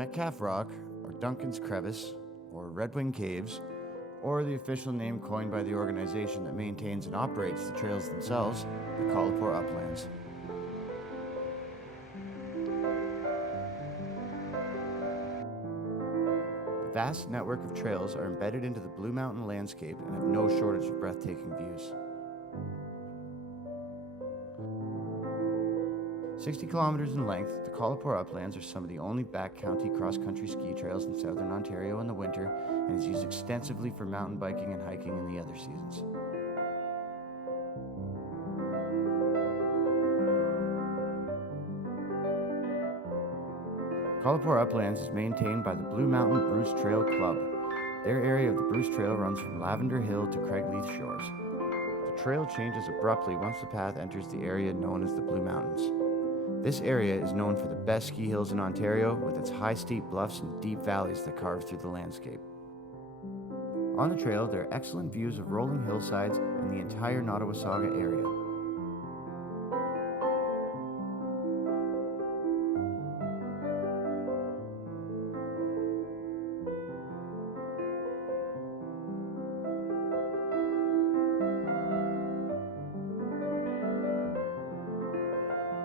Metcalf Rock, or Duncan's Crevice, or Red Wing Caves, or the official name coined by the organization that maintains and operates the trails themselves, the Kolapore Uplands. The vast network of trails are embedded into the Blue Mountain landscape and have no shortage of breathtaking views. 60 kilometers in length, the Kolapore Uplands are some of the only back-county cross-country ski trails in southern Ontario in the winter and is used extensively for mountain biking and hiking in the other seasons. Kolapore Uplands is maintained by the Blue Mountain Bruce Trail Club. Their area of the Bruce Trail runs from Lavender Hill to Craigleith Shores. The trail changes abruptly once the path enters the area known as the Blue Mountains. This area is known for the best ski hills in Ontario, with its high steep bluffs and deep valleys that carve through the landscape. On the trail, there are excellent views of rolling hillsides and the entire Nottawasaga area.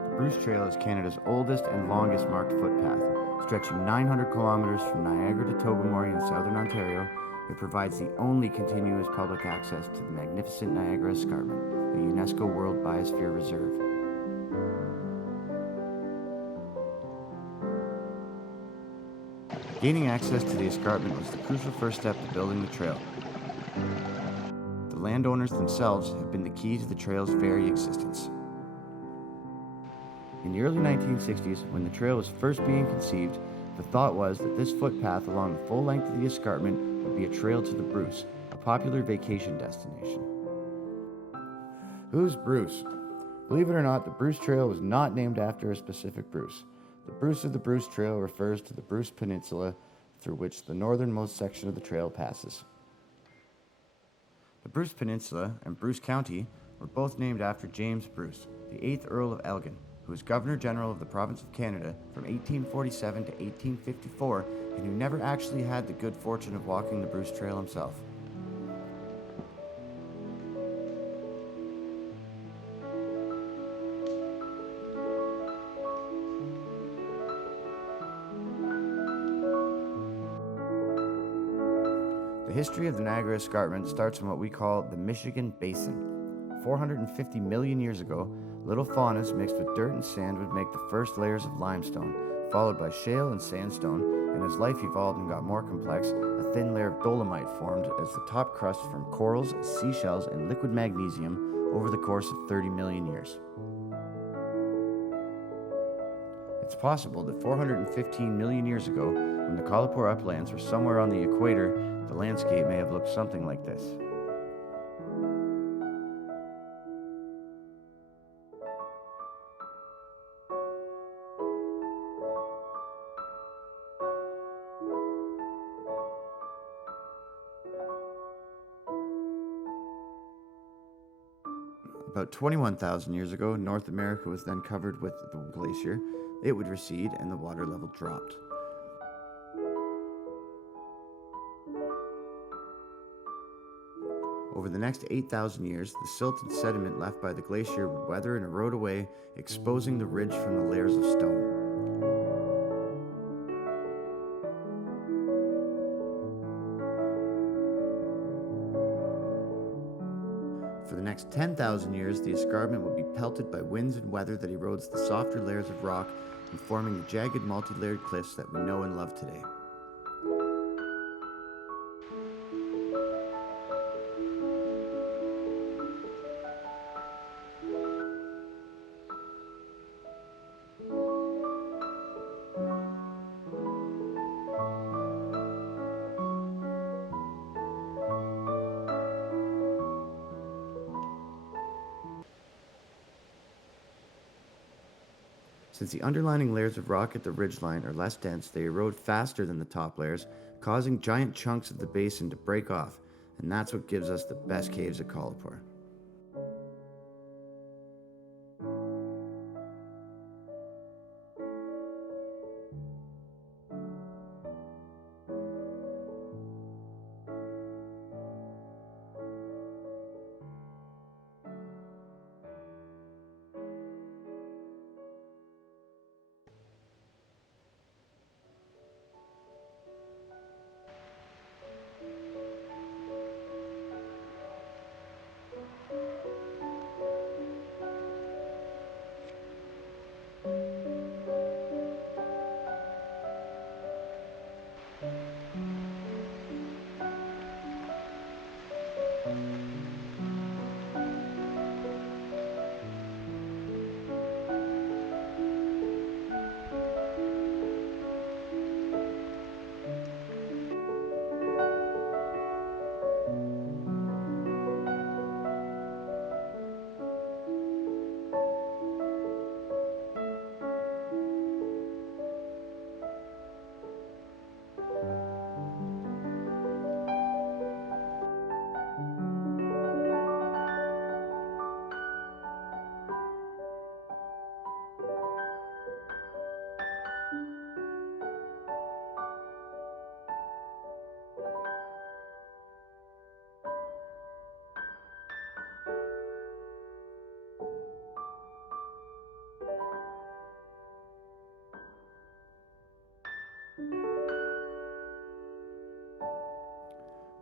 The Bruce Trail is Canada's oldest and longest marked footpath. Stretching 900 kilometers from Niagara to Tobermory in southern Ontario, it provides the only continuous public access to the magnificent Niagara Escarpment, a UNESCO World Biosphere Reserve. Gaining access to the escarpment was the crucial first step to building the trail. The landowners themselves have been the key to the trail's very existence. In the early 1960s, when the trail was first being conceived, the thought was that this footpath along the full length of the escarpment would be a trail to the Bruce, a popular vacation destination. Who's Bruce? Believe it or not, the Bruce Trail was not named after a specific Bruce. The Bruce of the Bruce Trail refers to the Bruce Peninsula, through which the northernmost section of the trail passes. The Bruce Peninsula and Bruce County were both named after James Bruce, the 8th Earl of Elgin, who was Governor-General of the Province of Canada from 1847 to 1854, and who never actually had the good fortune of walking the Bruce Trail himself. The history of the Niagara Escarpment starts in what we call the Michigan Basin. 450 million years ago, little faunas mixed with dirt and sand would make the first layers of limestone, followed by shale and sandstone, and as life evolved and got more complex, a thin layer of dolomite formed as the top crust from corals, seashells, and liquid magnesium over the course of 30 million years. It's possible that 415 million years ago, when the Kolapore Uplands were somewhere on the equator, the landscape may have looked something like this. About 21,000 years ago, North America was then covered with the glacier. It would recede and the water level dropped. Over the next 8,000 years, the silt and sediment left by the glacier would weather and erode away, exposing the ridge from the layers of stone. For the next 10,000 years, the escarpment will be pelted by winds and weather that erodes the softer layers of rock, and forming the jagged multi-layered cliffs that we know and love today. Since the underlying layers of rock at the ridgeline are less dense, they erode faster than the top layers, causing giant chunks of the basin to break off, and that's what gives us the best caves at Kolapore.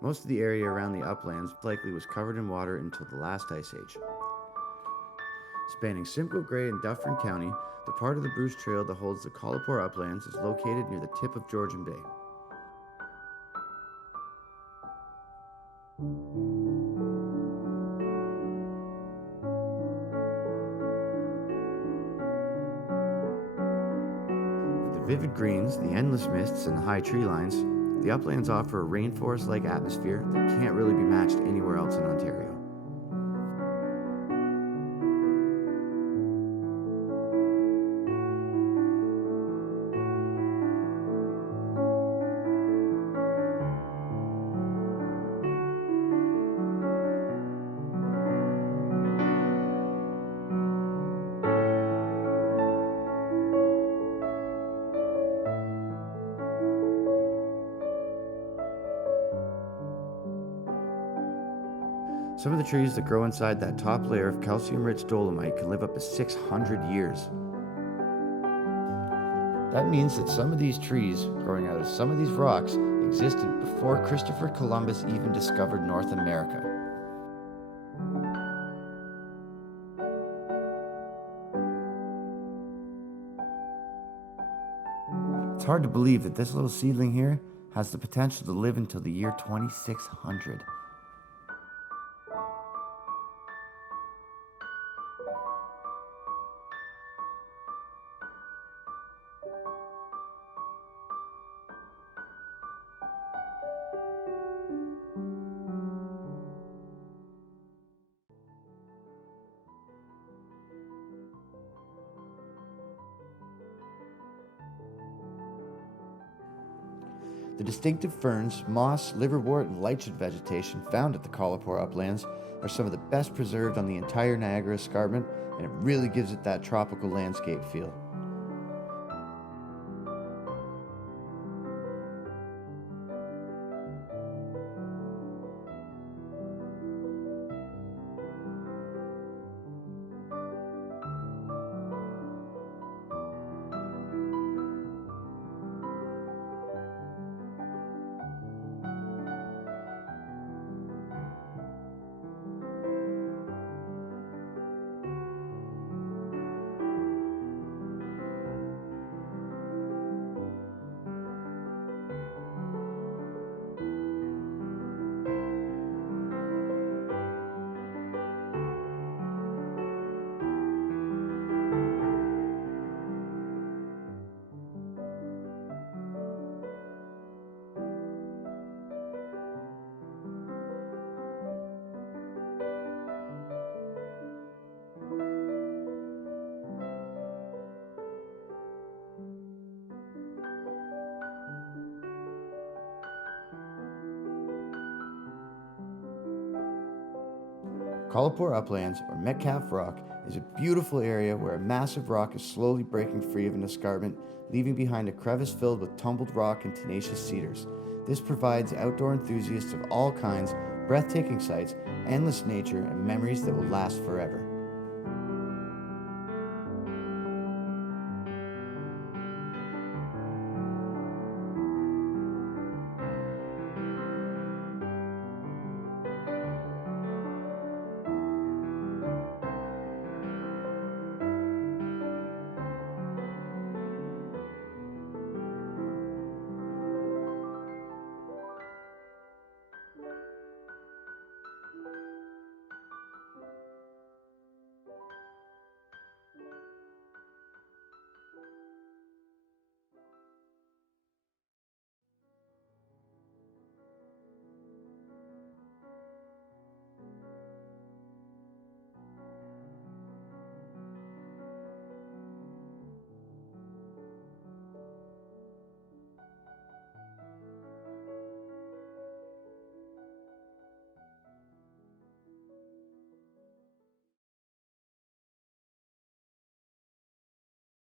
Most of the area around the uplands likely was covered in water until the last ice age. Spanning Simcoe Gray and Dufferin County, the part of the Bruce Trail that holds the Kolapore Uplands is located near the tip of Georgian Bay. With the vivid greens, the endless mists, and the high tree lines, the uplands offer a rainforest-like atmosphere that can't really be matched anywhere else in Ontario. Some of the trees that grow inside that top layer of calcium-rich dolomite can live up to 600 years. That means that some of these trees growing out of some of these rocks existed before Christopher Columbus even discovered North America. It's hard to believe that this little seedling here has the potential to live until the year 2600. The distinctive ferns, moss, liverwort, and lichens vegetation found at the Kolapore Uplands are some of the best preserved on the entire Niagara Escarpment, and it really gives it that tropical landscape feel. Kolapore Uplands, or Metcalf Rock, is a beautiful area where a massive rock is slowly breaking free of an escarpment, leaving behind a crevice filled with tumbled rock and tenacious cedars. This provides outdoor enthusiasts of all kinds breathtaking sights, endless nature, and memories that will last forever.